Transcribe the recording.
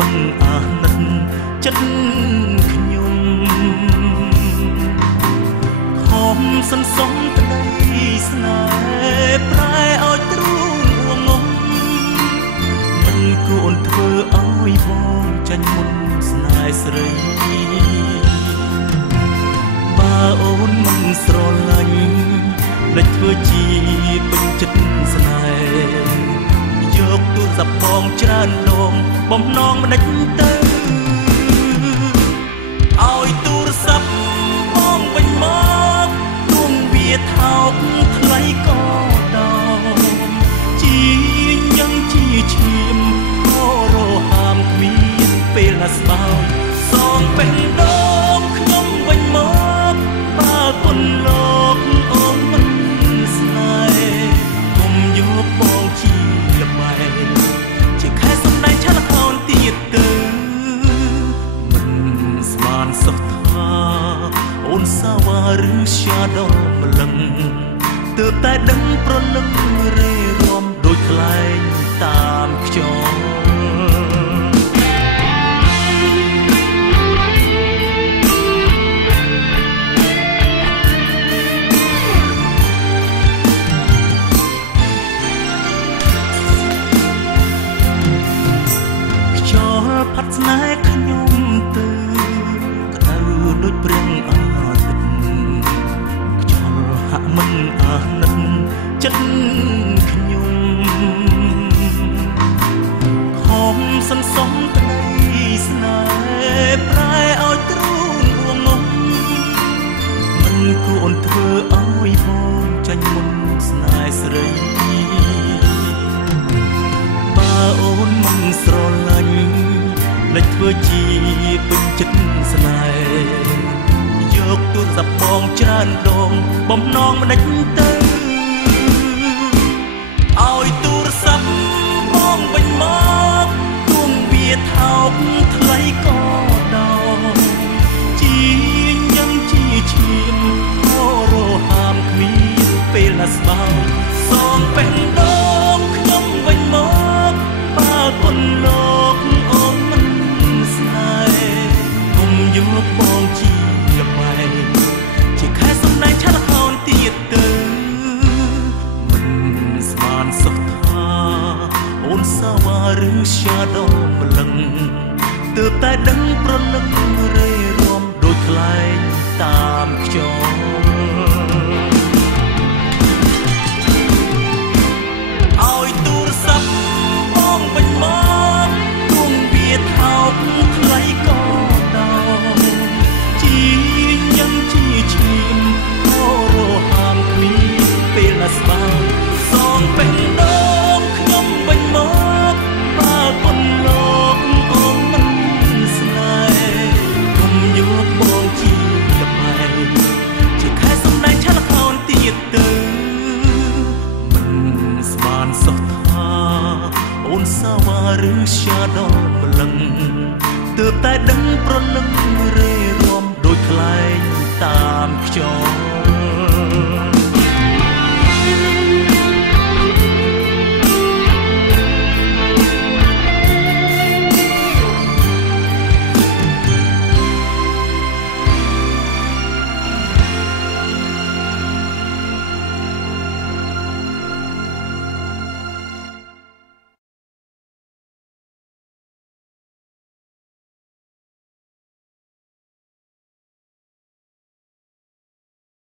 មិនអាណិតចិត្តខ្ញុំខំសន្សំក្តីស្នេហ៍ប្រែឲ្យទ្រូងងងមិនគួរធ្វើឲ្យបងចាញ់មុនស្នេហ៍ស្រីបើអូនមិនស្រឡាញ់លេចធ្វើជាពេញចិត្តស្នេហ៍យកទូរស័ព្ទបងច្រើនដងបំណងមិនដេចទៅឲ្យទូរស័ព្ទបងវិញមកទួងវាថោកថ្លៃក៏ដល់ជាយ៉ាងជាឈាមក៏រហាមគ្មានពេលណាស្បើយសងពេញដងខ្ញុំវិញមកបើគុណលោកអូនមិនស្នេហ៍គុំយកបងជាល្បែងជាខែសំដែងឆាលខោនទៀតទៅមិនស្មានសោះថាអូនសាវ៉ាឬជាដល់ម្លឹងទើបតែដឹងប្រលឹងរេរាំដូចខ្លែងតាមខ្យល់ផាត់ស្នេហ៍ខ្ញុំទៅក្តៅដូចព្រៀងអាទិត្យខ្យល់ហាក់មិនអាណិតចិត្តខ្ញុំខំសន្សំក្តីស្នេហ៍ប្រែឲ្យទ្រូងងងមិនគួរធ្វើឲ្យបងចាញ់មុនស្នេហ៍ស្រីបើអូនមិនស្រឡាញ់លេចធ្វើជាពេញចិត្តស្នេហ៍យកទូរស័ព្ទបងច្រើនដងបំណងមិនដេចទៅឲ្យទូរស័ព្ទបងវិញមកទួងវាថោកថ្លៃក៏ដល់ជាយ៉ាងជាឈាមក៏រហាមគ្មានពេលណាស្បើយសងពេញដងខ្ញុំវិញមកបើគុណលោកអូនមិនយកបងជាល្បែងជាខែសំដែងឆាលខោនទៀតទៅមិនស្មានសោះថាអូនសាវ៉ាឬជាដល់ម្លឹងទើបតែដឹងប្រលឹងរេរាំដូចខ្លែងតាមខ្យល់ឲ្យទូរស័ព្ទបងវិញមកទួងវាថោកថ្លៃក៏យ៉ាងជាឈាមក៏រហាមគ្មានពេលណាស្បើយសងពេញដងខ្ញុំវិញមកបើគុណលោកអូនមិនស្នេហ៍គុំយកបងជាល្បែងជាខែសំដែងឆាលខោនទៀតទៅមិនស្មានសោះថាអូនសាវ៉ាឬជាដល់ម្លឹងទើបតែដឹងប្រលឹងរេរាំដូចខ្លែងតាមខ្យល់